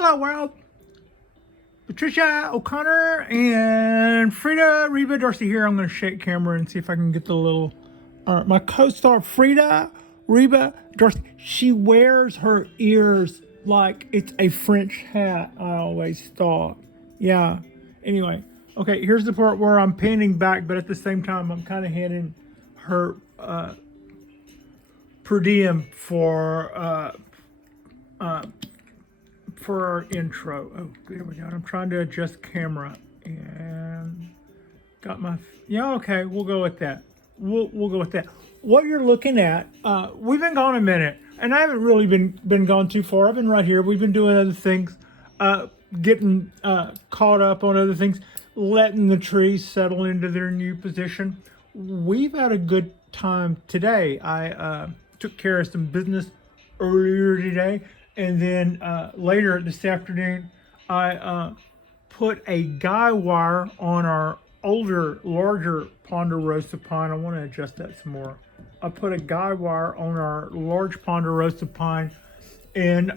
Hello, world. Patricia, O'Connor, and Frida, Reba, Darcy here. I'm going to shake camera and see if I can get the little... my co-star, Frida, Reba, Darcy, she wears her ears like it's a French hat, I always thought. Yeah. Anyway, okay, here's the part where I'm panning back, but at the same time, I'm kind of handing her per diem for our intro. Oh, there we go. I'm trying to adjust camera and got my, yeah, okay, we'll go with that. We'll go with that. What you're looking at, we've been gone a minute, and I haven't really been gone too far. I've been right here. We've been doing other things, getting caught up on other things, letting the trees settle into their new position. We've had a good time today. I took care of some business earlier today, and then later this afternoon, I put a guy wire on our older, larger Ponderosa pine. I want to adjust that some more. I put a guy wire on our large Ponderosa pine and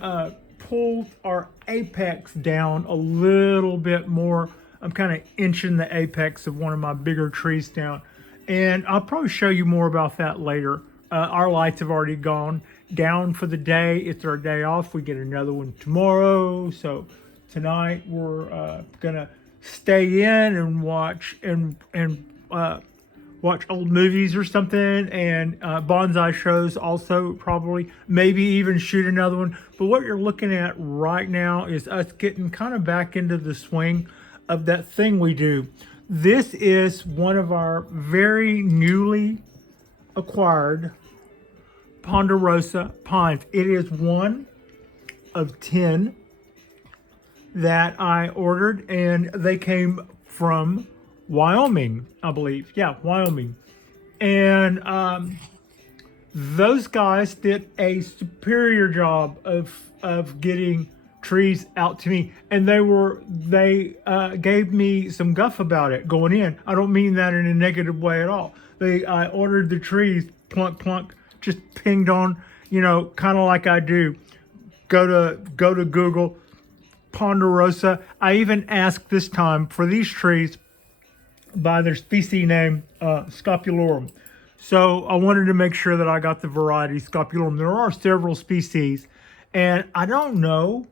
pulled our apex down a little bit more. I'm kind of inching the apex of one of my bigger trees down. And I'll probably show you more about that later. Our lights have already gone down for the day. It's our day off. We get another one tomorrow. So tonight we're gonna stay in and watch watch old movies or something, and bonsai shows also, probably, maybe even shoot another one. But what you're looking at right now is us getting kind of back into the swing of that thing we do. This is one of our very newly acquired Ponderosa pines. It is one of 10 that I ordered, and they came from Wyoming, I believe. Yeah, Wyoming. And those guys did a superior job of getting trees out to me, and they gave me some guff about it going in. I don't mean that in a negative way at all. I ordered the trees, plunk plunk, just pinged on, kind of like I do. Go to Google, Ponderosa. I even asked this time for these trees by their species name, Scopulorum. So I wanted to make sure that I got the variety Scopulorum. There are several species, and I don't know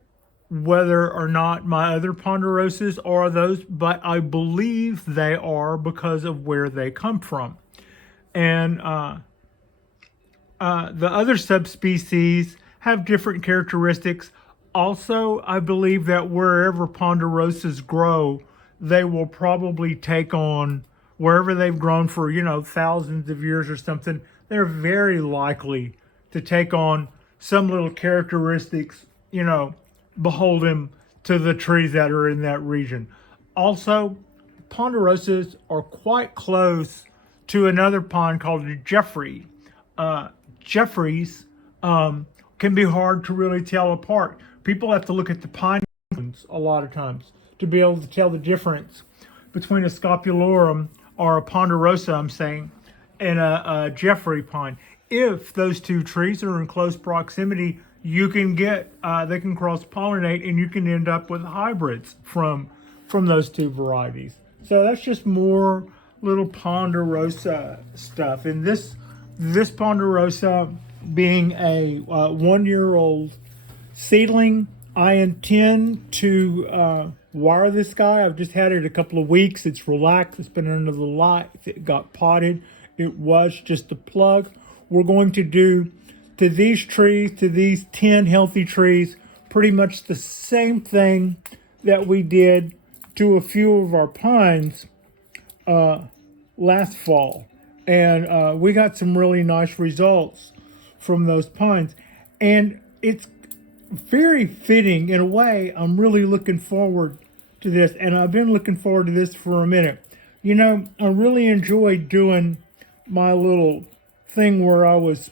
whether or not my other Ponderosas are those, but I believe they are because of where they come from. And the other subspecies have different characteristics. Also, I believe that wherever Ponderosas grow, they will probably take on, wherever they've grown for, thousands of years or something, they're very likely to take on some little characteristics, beholden to the trees that are in that region. Also, Ponderosas are quite close to another pine called the Jeffrey. Jeffreys can be hard to really tell apart. People have to look at the pine cones a lot of times to be able to tell the difference between a Scopulorum or a Ponderosa, I'm saying, and a Jeffrey pine. If those two trees are in close proximity, you can get, they can cross-pollinate, and you can end up with hybrids from those two varieties. So that's just more little Ponderosa stuff. And this Ponderosa being a 1-year-old seedling, I intend to wire this guy. I've just had it a couple of weeks. It's relaxed. It's been under the light. It got potted. It was just a plug. We're going to do to these trees, to these 10 healthy trees, pretty much the same thing that we did to a few of our pines last fall. And we got some really nice results from those pines. And it's very fitting in a way. I'm really looking forward to this, and I've been looking forward to this for a minute. I really enjoyed doing my little thing where I was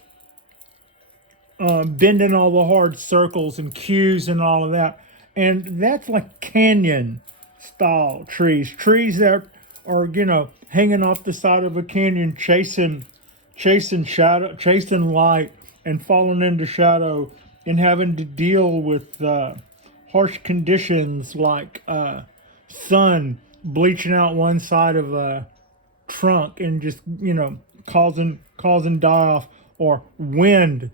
bending all the hard circles and cues and all of that. And that's like canyon style trees that are, hanging off the side of a canyon, chasing shadow, chasing light, and falling into shadow, and having to deal with harsh conditions like sun bleaching out one side of a trunk and just causing die off, or wind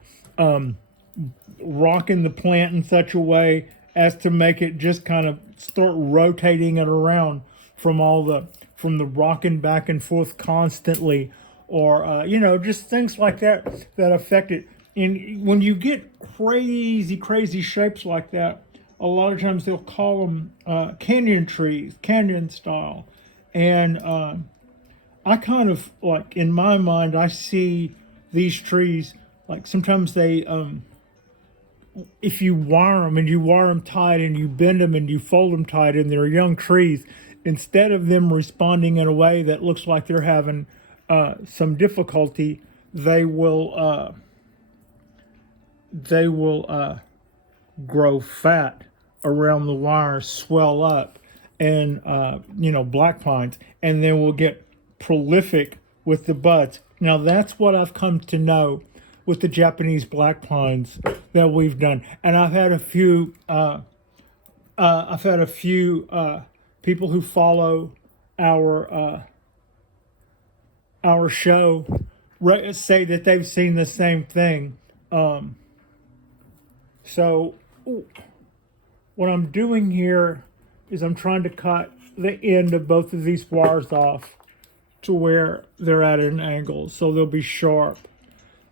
rocking the plant in such a way as to make it just kind of start rotating it around from the rocking back and forth constantly, or just things like that affect it. And when you get crazy shapes like that, a lot of times they'll call them canyon trees, canyon style. And I kind of, like, in my mind, I see these trees like sometimes they if you wire them and you wire them tight and you bend them and you fold them tight and they're young trees, instead of them responding in a way that looks like they're having some difficulty, they will grow fat around the wire, swell up, and black pines, and then will get prolific with the buds. Now that's what I've come to know with the Japanese black pines that we've done, and I've had a few people who follow our show say that they've seen the same thing. So what I'm doing here is I'm trying to cut the end of both of these wires off to where they're at an angle, so they'll be sharp.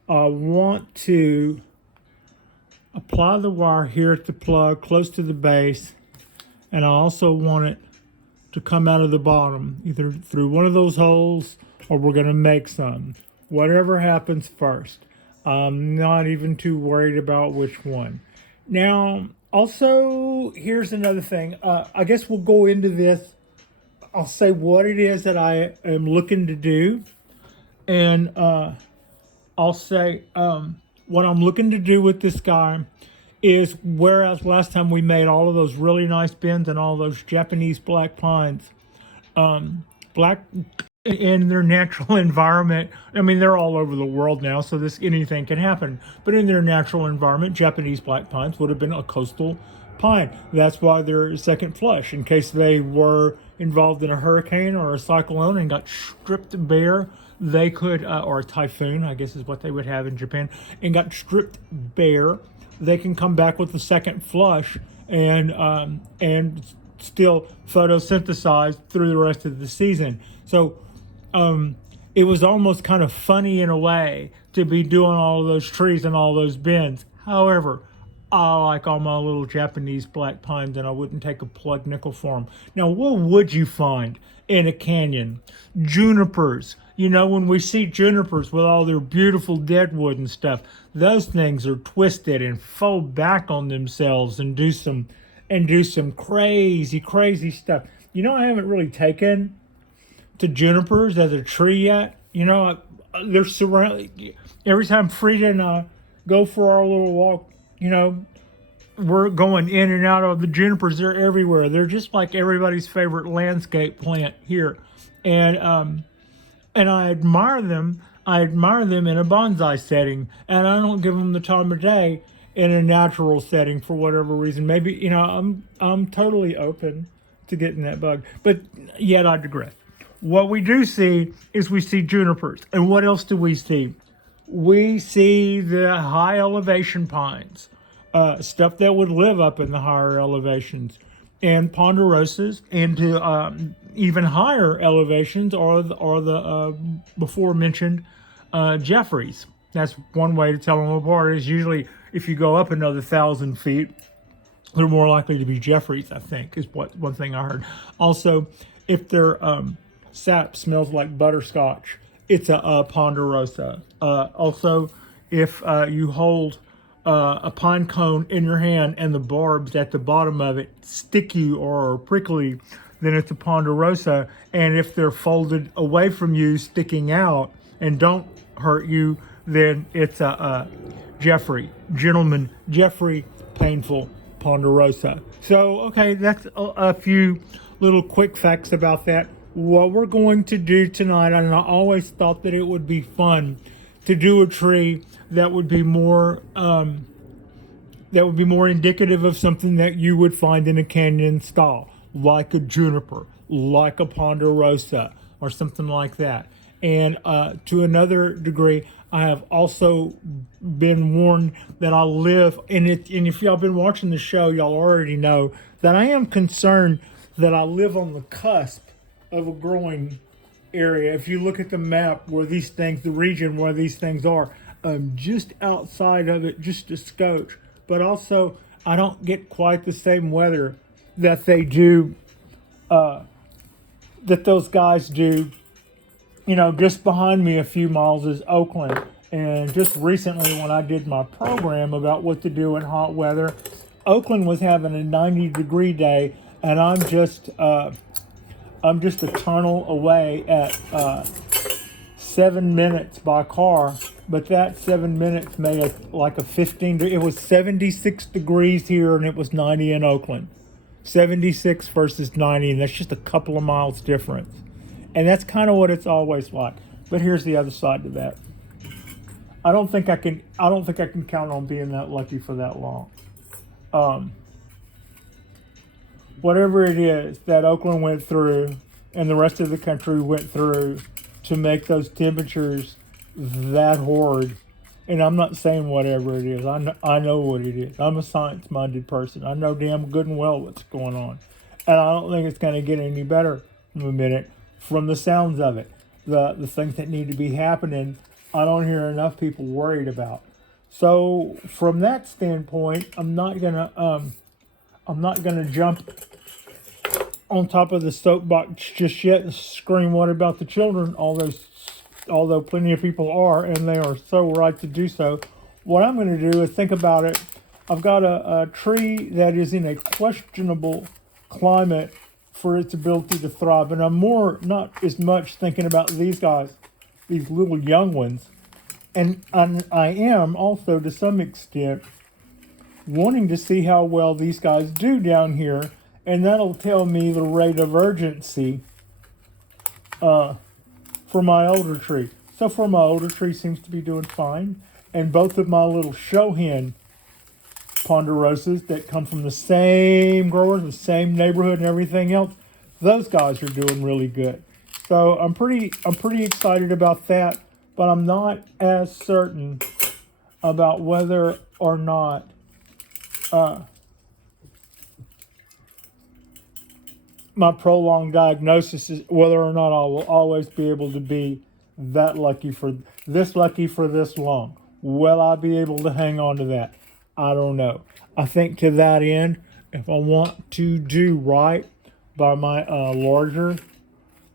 I want to apply the wire here at the plug close to the base, and I also want it to come out of the bottom, either through one of those holes or we're going to make some. Whatever happens first. I'm not even too worried about which one. Now, also, here's another thing. I guess we'll go into this. I'll say what it is that I am looking to do. And I'll say what I'm looking to do with this guy is, whereas last time we made all of those really nice bends and all those Japanese black pines, black in their natural environment. I mean, they're all over the world now, so anything can happen. But in their natural environment, Japanese black pines would have been a coastal pine. That's why they're second flush, in case they were involved in a hurricane or a cyclone and got stripped bare. They could, or a typhoon, I guess is what they would have in Japan, and got stripped bare. They can come back with the second flush and still photosynthesize through the rest of the season. So it was almost kind of funny in a way to be doing all of those trees and all those bends. However, I like all my little Japanese black pines, and I wouldn't take a plug nickel for them. Now, what would you find in a canyon? Junipers. You know, when we see junipers with all their beautiful deadwood and stuff, those things are twisted and fold back on themselves and do some crazy stuff. You know, I haven't really taken to junipers as a tree yet. You know, they're surrounded. Every time Frida and I go for our little walk, you know, we're going in and out of the junipers. They're everywhere. They're just like everybody's favorite landscape plant here. And I admire them. I admire them in a bonsai setting, and I don't give them the time of day in a natural setting for whatever reason. Maybe, you know, I'm totally open to getting that bug, but yet I digress. What we do see is we see junipers, and what else do we see? We see the high elevation pines, stuff that would live up in the higher elevations, and ponderosas, and to even higher elevations are the before mentioned Jeffreys. That's one way to tell them apart. Is usually if you go up another 1,000 feet, they're more likely to be Jeffreys, I think, is one thing I heard. Also, if their sap smells like butterscotch, it's a ponderosa. Also, if you hold a pine cone in your hand and the barbs at the bottom of it stick you or prickly, then it's a ponderosa. And if they're folded away from you, sticking out and don't hurt you, then it's a gentleman Jeffrey painful ponderosa. So, okay, that's a few little quick facts about that. What we're going to do tonight, and I always thought that it would be fun to do a tree that would be more that would be more indicative of something that you would find in a canyon style, like a juniper, like a ponderosa, or something like that. And to another degree, I have also been warned that I live, and if y'all been watching the show, y'all already know that I am concerned that I live on the cusp of a growing area. If you look at the map where these things, the region where these things are, just outside of it, just a scotch. But also, I don't get quite the same weather that they do, that those guys do. You know, just behind me a few miles is Oakland. And just recently, when I did my program about what to do in hot weather, Oakland was having a 90-degree day, and I'm just a tunnel away at 7 minutes by car. But that 7 minutes made it like a 15. It was 76 degrees here, and it was 90 in Oakland. 76 versus 90, and that's just a couple of miles difference. And that's kind of what it's always like. But here's the other side to that. I don't think I can count on being that lucky for that long. Whatever it is that Oakland went through and the rest of the country went through to make those temperatures that horrid. And I'm not saying whatever it is. I know what it is. I'm a science-minded person. I know damn good and well what's going on. And I don't think it's going to get any better in a minute from the sounds of it. The things that need to be happening, I don't hear enough people worried about. So from that standpoint, I'm not gonna jump on top of the soapbox just yet and scream, "What about the children?" Although plenty of people are, and they are so right to do so. What I'm going to do is think about it. I've got a tree that is in a questionable climate for its ability to thrive, and I'm not as much thinking about these guys, these little young ones, and I am also to some extent wanting to see how well these guys do down here, and that'll tell me the rate of urgency for my older tree. So far, my older tree seems to be doing fine, and both of my little show hen ponderosas that come from the same growers, the same neighborhood, and everything else, those guys are doing really good. So I'm pretty excited about that, but I'm not as certain about whether or not my prolonged diagnosis is whether or not I will always be able to be that lucky for this long. Will I be able to hang on to that? I don't know. I think to that end, if I want to do right by my larger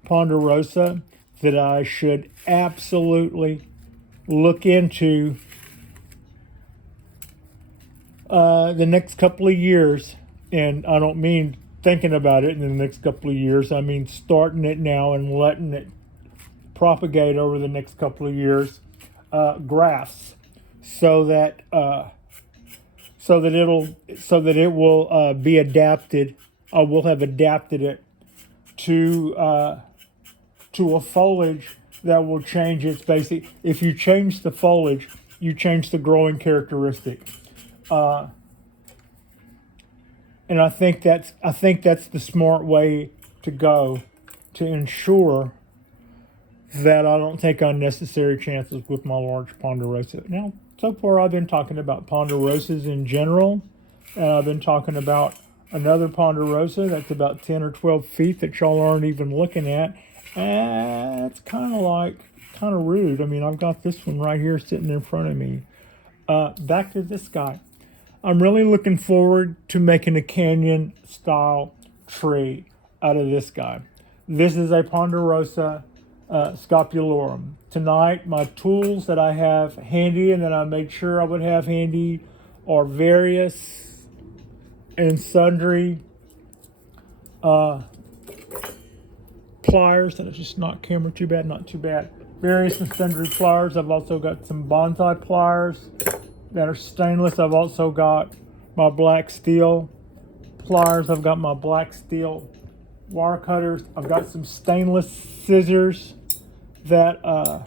ponderosa, that I should absolutely look into the next couple of years. And I don't mean thinking about it in the next couple of years. I mean starting it now and letting it propagate over the next couple of years. Grafts, so that it will be adapted. I will have adapted it to a foliage that will change its basic. If you change the foliage, you change the growing characteristic. And I think that's the smart way to go to ensure that I don't take unnecessary chances with my large ponderosa. Now, so far I've been talking about ponderosas in general, and I've been talking about another ponderosa that's about 10 or 12 feet that y'all aren't even looking at. It's kind of rude. I mean, I've got this one right here sitting in front of me. Back to this guy. I'm really looking forward to making a canyon style tree out of this guy. This is a Ponderosa scopularum. Tonight, my tools that I have handy and that I made sure I would have handy are various and sundry pliers. That is just not camera too bad, not too bad. Various and sundry pliers. I've also got some bonsai pliers that are stainless. I've also got my black steel pliers. I've got my black steel wire cutters. I've got some stainless scissors that are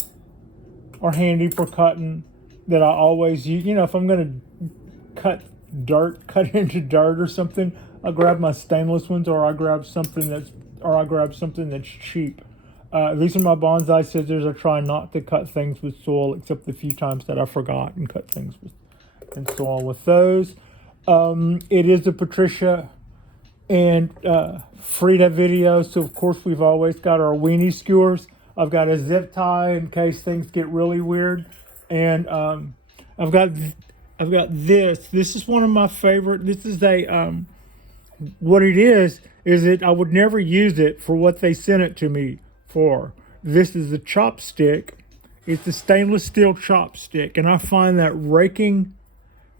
handy for cutting, that I always use. You know, if I'm going to cut dirt, cut into dirt or something, I grab my stainless ones, or I grab something that's cheap. These are my bonsai scissors. I try not to cut things with soil, except the few times that I forgot and cut things in soil with those. It is a Patricia and Frida video, so of course we've always got our weenie skewers. I've got a zip tie in case things get really weird, and I've got this. This is one of my favorite. This is a what it is it I would never use it for what they sent it to me for. This is a chopstick. It's a stainless steel chopstick, and I find that raking.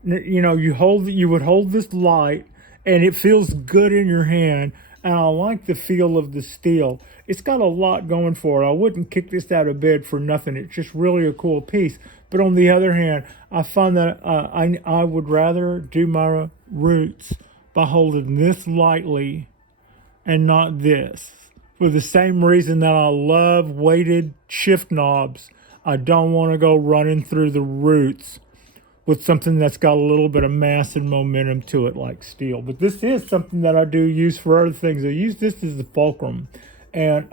You know, you would hold this light, and it feels good in your hand, and I like the feel of the steel. It's got a lot going for it. I wouldn't kick this out of bed for nothing. It's just really a cool piece. But on the other hand, I find that I would rather do my roots by holding this lightly and not this. For the same reason that I love weighted shift knobs, I don't want to go running through the roots with something that's got a little bit of mass and momentum to it like steel. But this is something that I do use for other things. I use this as the fulcrum. And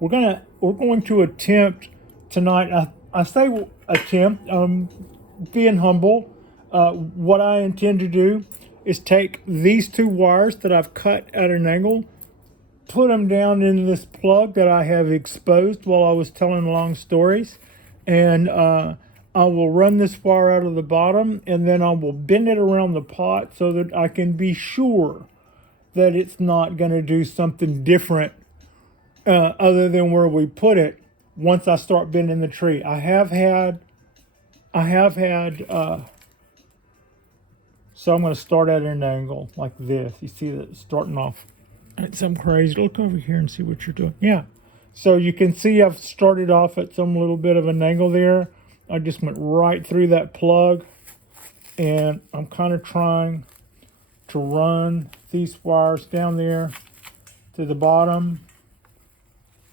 we're going to attempt tonight, I say attempt, being humble. What I intend to do is take these two wires that I've cut at an angle, put them down in this plug that I have exposed while I was telling long stories, and I will run this wire out of the bottom, and then I will bend it around the pot so that I can be sure that it's not going to do something different other than where we put it once I start bending the tree. I have had, so I'm going to start at an angle like this. You see that it's starting off at some crazy. Look over here and see what you're doing. Yeah. So you can see I've started off at some little bit of an angle there. I just went right through that plug, and I'm kind of trying to run these wires down there to the bottom.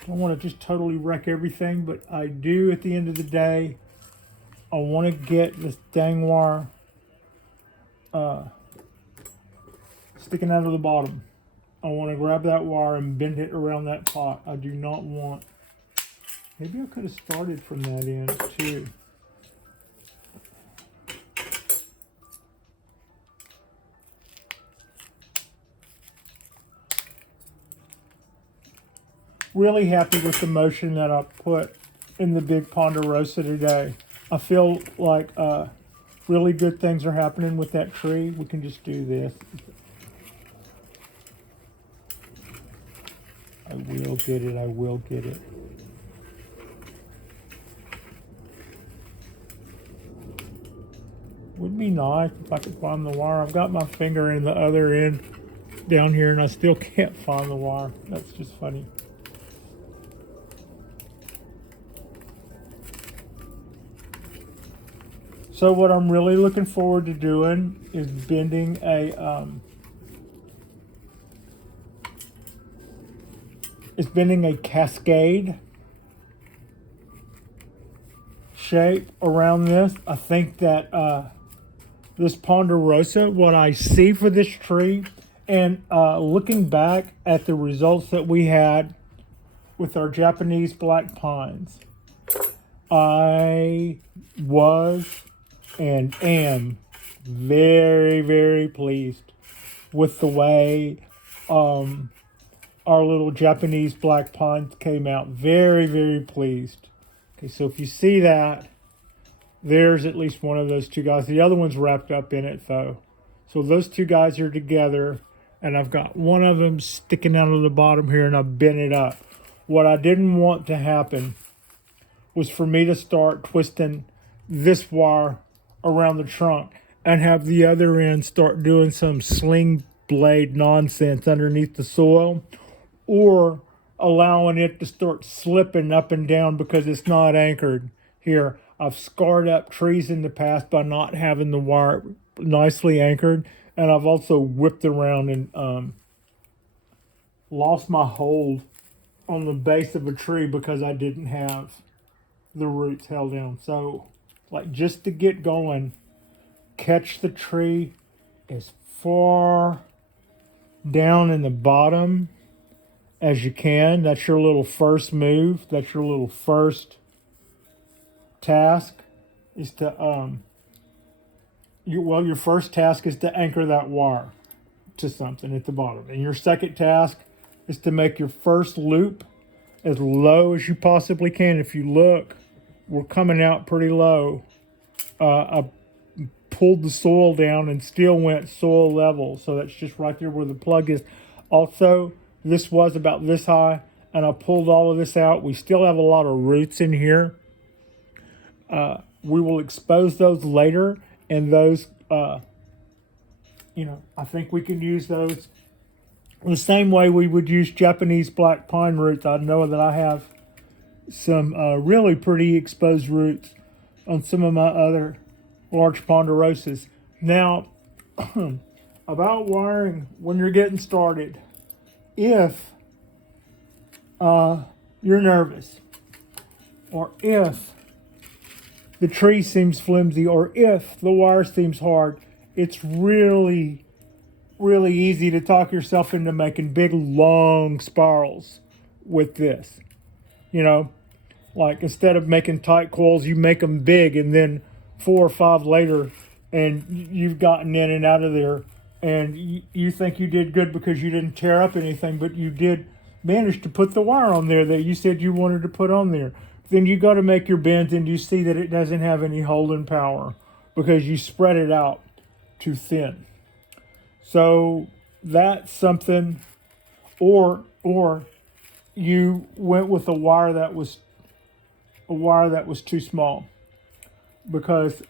I don't want to just totally wreck everything, but I do at the end of the day. I want to get this dang wire sticking out of the bottom. I want to grab that wire and bend it around that pot. I do not want... Maybe I could have started from that end too. Really happy with the motion that I put in the big Ponderosa today. I feel like really good things are happening with that tree. We can just do this. I will get it. I will get it. Would be nice if I could find the wire. I've got my finger in the other end down here, and I still can't find the wire. That's just funny. So what I'm really looking forward to doing is bending a cascade shape around this. I think that this Ponderosa, what I see for this tree, and looking back at the results that we had with our Japanese black pines, I was and am very, very pleased with the way our little Japanese black pines came out. Very, very pleased. Okay, so if you see that, there's at least one of those two guys. The other one's wrapped up in it, though. So those two guys are together, and I've got one of them sticking out of the bottom here, and I've bent it up. What I didn't want to happen was for me to start twisting this wire around the trunk and have the other end start doing some sling blade nonsense underneath the soil, or allowing it to start slipping up and down because it's not anchored here. I've scarred up trees in the past by not having the wire nicely anchored, and I've also whipped around and lost my hold on the base of a tree because I didn't have the roots held down. So, like, just to get going, catch the tree as far down in the bottom as you can. That's your little first move. That's your little first task, is to your first task is to anchor that wire to something at the bottom. And your second task is to make your first loop as low as you possibly can. If you look, we're coming out pretty low. I pulled the soil down and still went soil level. So that's just right there where the plug is. Also, this was about this high, and I pulled all of this out. We still have a lot of roots in here. We will expose those later, and those, I think we can use those the same way we would use Japanese black pine roots. I know that I have some really pretty exposed roots on some of my other large ponderosas. Now, about wiring when you're getting started, if you're nervous, or if the tree seems flimsy, or if the wire seems hard, it's really easy to talk yourself into making big, long spirals with this. Like instead of making tight coils, you make them big, and then 4 or 5 later, and you've gotten in and out of there, and you think you did good because you didn't tear up anything, but you did manage to put the wire on there that you said you wanted to put on there. Then you go to make your bends, and you see that it doesn't have any holding power because you spread it out too thin. So that's something, or you went with a wire that was too small, because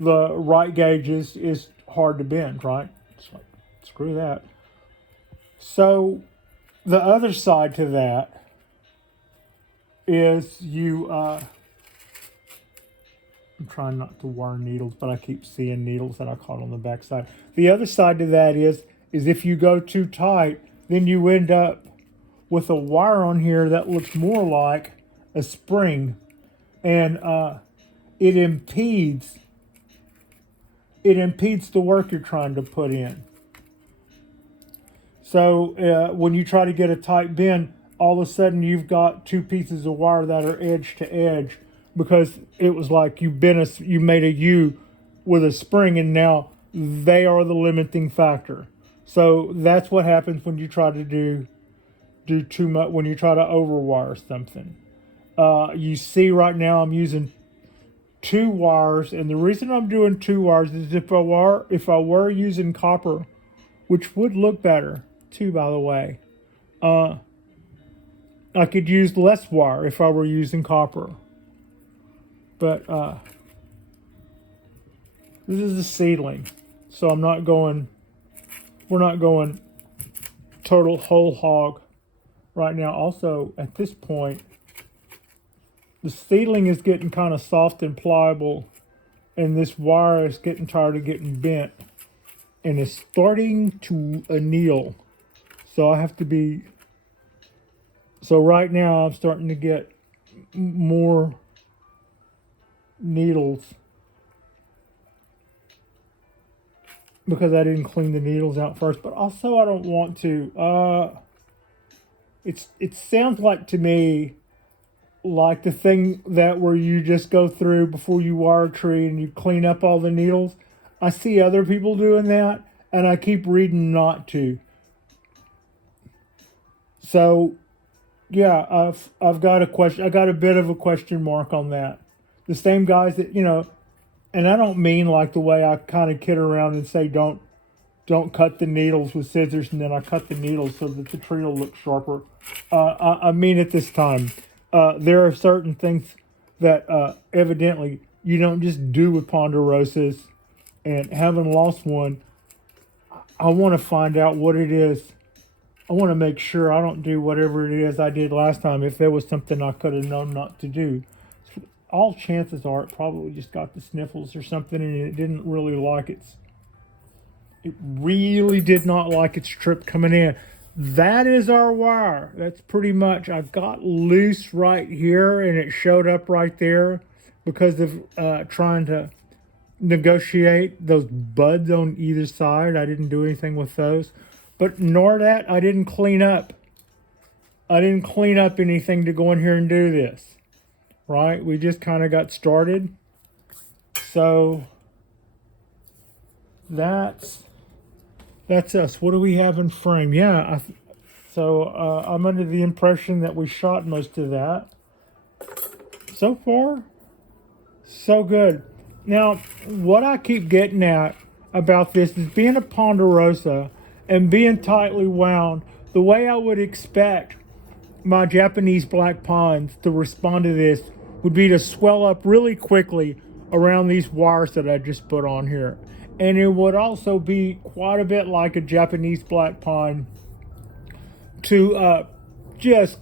the right gauge is hard to bend, right? It's like, screw that. So the other side to that is I'm trying not to wire needles, but I keep seeing needles that I caught on the backside. The other side to that is if you go too tight, then you end up with a wire on here that looks more like a spring, and it impedes the work you're trying to put in. So when you try to get a tight bend, all of a sudden you've got 2 pieces of wire that are edge to edge, because it was like you made a U with a spring, and now they are the limiting factor. So that's what happens when you try to do too much, when you try to overwire something. You see right now I'm using 2 wires, and the reason I'm doing 2 wires is if I were using copper, which would look better too, by the way, I could use less wire if I were using copper. But this is a seedling, so we're not going total whole hog right now. Also, at this point, the seedling is getting kind of soft and pliable, and this wire is getting tired of getting bent, and it's starting to anneal. So I have to be, so right now I'm starting to get more needles because I didn't clean the needles out first, but also I don't want to. It sounds like to me like the thing that where you just go through before you wire a tree and you clean up all the needles. I see other people doing that, and I keep reading not to. So yeah, I've got a question. I got a bit of a question mark on that. The same guys that, and I don't mean like the way I kind of kid around and say don't cut the needles with scissors, and then I cut the needles so that the tree will look sharper. I mean it this time. There are certain things that evidently you don't just do with ponderosas, and having lost one, I want to find out what it is. I want to make sure I don't do whatever it is I did last time, if there was something I could have known not to do. All chances are it probably just got the sniffles or something, and it didn't really like it really did not like its trip coming in. That is our wire. That's pretty much, I've got loose right here, and it showed up right there because of trying to negotiate those buds on either side. I didn't do anything with those. But nor that, I didn't clean up. I didn't clean up anything to go in here and do this. Right? We just kind of got started. So that's us. What do we have in frame? Yeah, I'm under the impression that we shot most of that. So far, so good. Now, what I keep getting at about this is being a ponderosa and being tightly wound, the way I would expect my Japanese black pines to respond to this would be to swell up really quickly around these wires that I just put on here. And it would also be quite a bit like a Japanese black pine to just,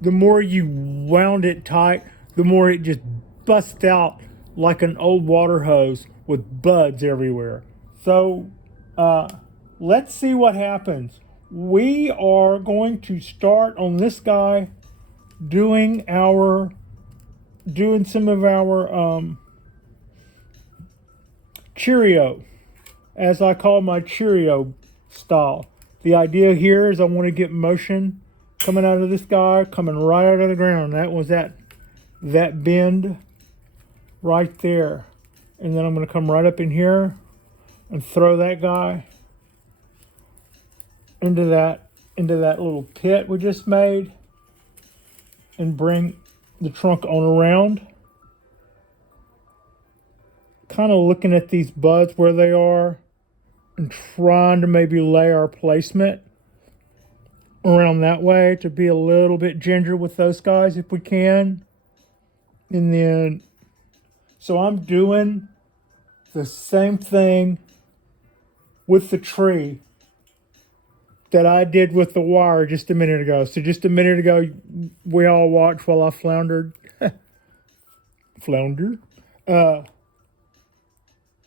the more you wound it tight, the more it just busts out like an old water hose with buds everywhere. So let's see what happens. We are going to start on this guy doing some of our Cheerio, as I call my Cheerio style. The idea here is I want to get motion coming out of this guy, coming right out of the ground. That was that bend right there. And then I'm going to come right up in here and throw that guy into that little pit we just made and bring the trunk on around. Kind of looking at these buds where they are and trying to maybe lay our placement around that way to be a little bit ginger with those guys if we can. And then, so I'm doing the same thing with the tree that I did with the wire just a minute ago. So just a minute ago, we all watched while I floundered.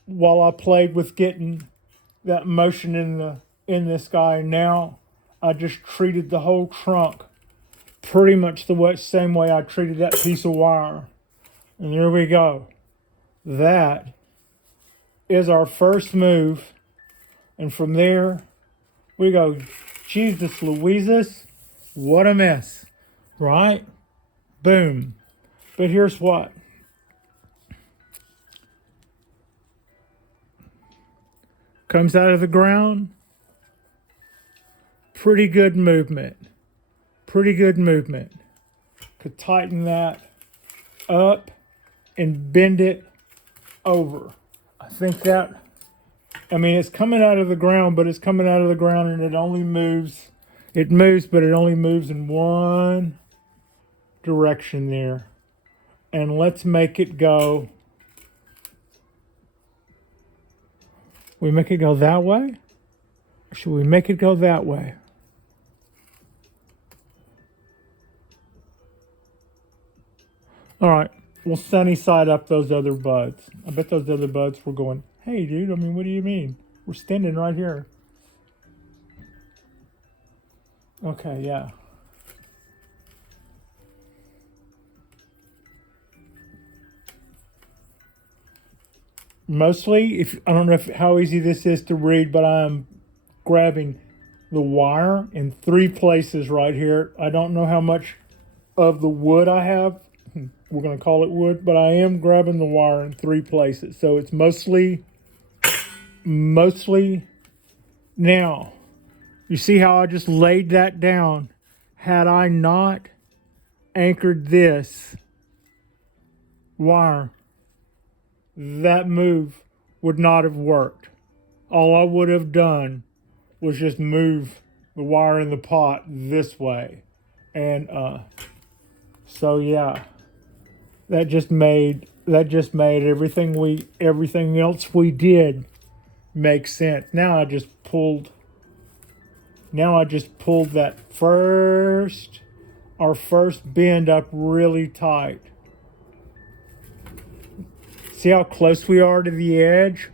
While I played with getting that motion in this guy. Now I just treated the whole trunk pretty much the same way I treated that piece of wire. And there we go. That is our first move. And from there, we go, Jesus Louises, what a mess, right? Boom. But here's what. Comes out of the ground. Pretty good movement. Pretty good movement. To tighten that up and bend it over. I think that, I mean, it's coming out of the ground, but it's coming out of the ground and it only moves. It moves, but it only moves in one direction there. And let's make it go. We make it go that way? Or should we make it go that way? All right, we'll sunny side up those other buds. I bet those other buds were going, hey, dude, I mean, what do you mean? We're standing right here. Okay, yeah. Mostly, I don't know how easy this is to read, but I'm grabbing the wire in 3 places right here. I don't know how much of the wood I have. We're going to call it wood, but I am grabbing the wire in 3 places. So it's mostly now. You see how I just laid that down? Had I not anchored this wire, that move would not have worked. All I would have done was just move the wire in the pot this way. And so yeah, that just made everything else we did make sense. Now I just pulled that our first bend up really tight. See how close we are to the edge?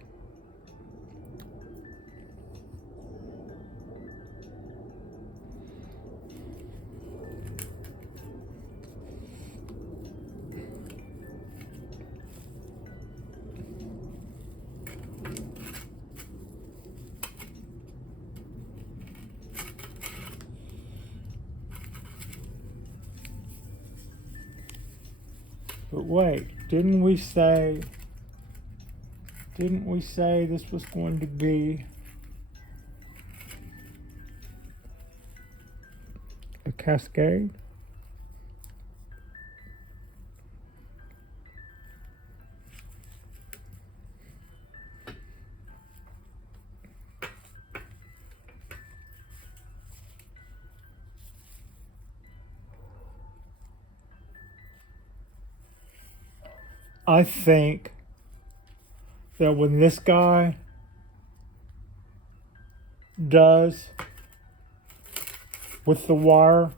But wait, didn't we say this was going to be a cascade? I think that when this guy does with the wire,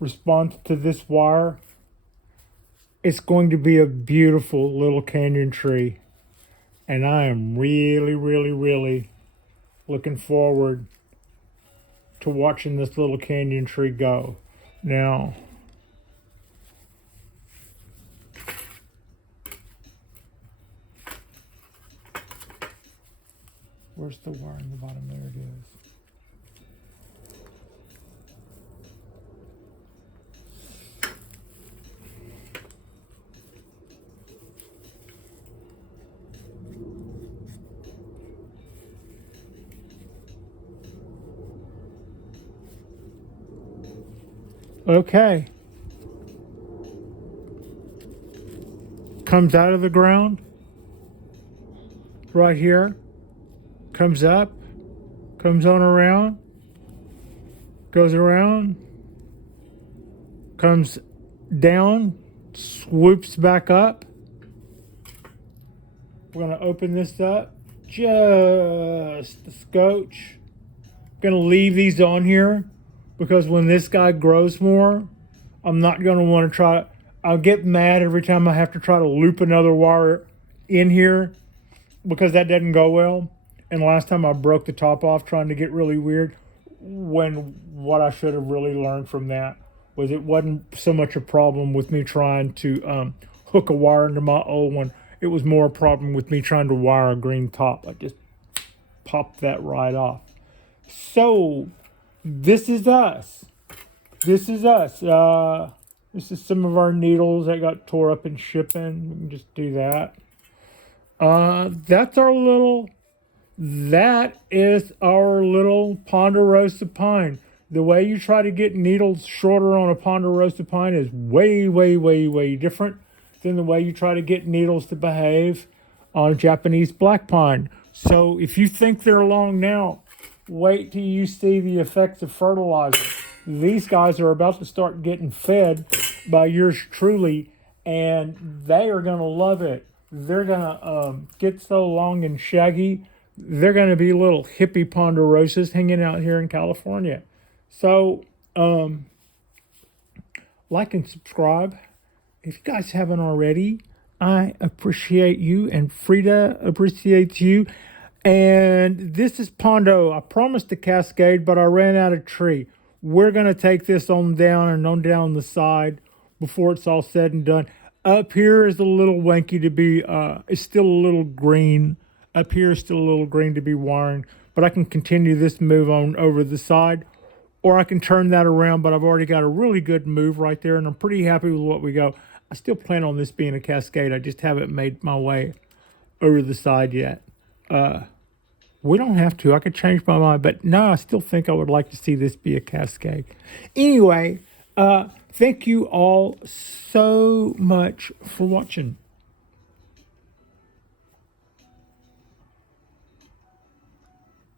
response to this wire, it's going to be a beautiful little canyon tree. And I am really, really, really looking forward to watching this little canyon tree go. Now, where's the wire in the bottom? There it is. Okay. Comes out of the ground right here. Comes up, comes on around, goes around, comes down, swoops back up. We're going to open this up just a scotch. Going to leave these on here because when this guy grows more, I'm not going to want to try. I'll get mad every time I have to try to loop another wire in here because that doesn't go well. And last time I broke the top off trying to get really weird, when what I should have really learned from that was it wasn't so much a problem with me trying to hook a wire into my old one. It was more a problem with me trying to wire a green top. I just popped that right off. So this is us. This is us. This is some of our needles that got tore up in shipping. We can just do that. That is our little Ponderosa pine. The way you try to get needles shorter on a Ponderosa pine is way, way, way, way different than the way you try to get needles to behave on a Japanese black pine. So if you think they're long now, wait till you see the effects of fertilizer. These guys are about to start getting fed by yours truly, and they are going to love it. They're going to get so long and shaggy. They're going to be little hippie ponderosas hanging out here in California. So, like and subscribe. If you guys haven't already, I appreciate you, and Frida appreciates you. And this is Pondo. I promised a cascade, but I ran out of tree. We're going to take this on down and on down the side before it's all said and done. Up here is a little wanky to be, it's still a little green. Up here is still a little green to be wiring, but I can continue this move on over the side, or I can turn that around, but I've already got a really good move right there, and I'm pretty happy with what we go. I still plan on this being a cascade. I just haven't made my way over the side yet. We don't have to. I could change my mind, but no, I still think I would like to see this be a cascade. Anyway, thank you all so much for watching.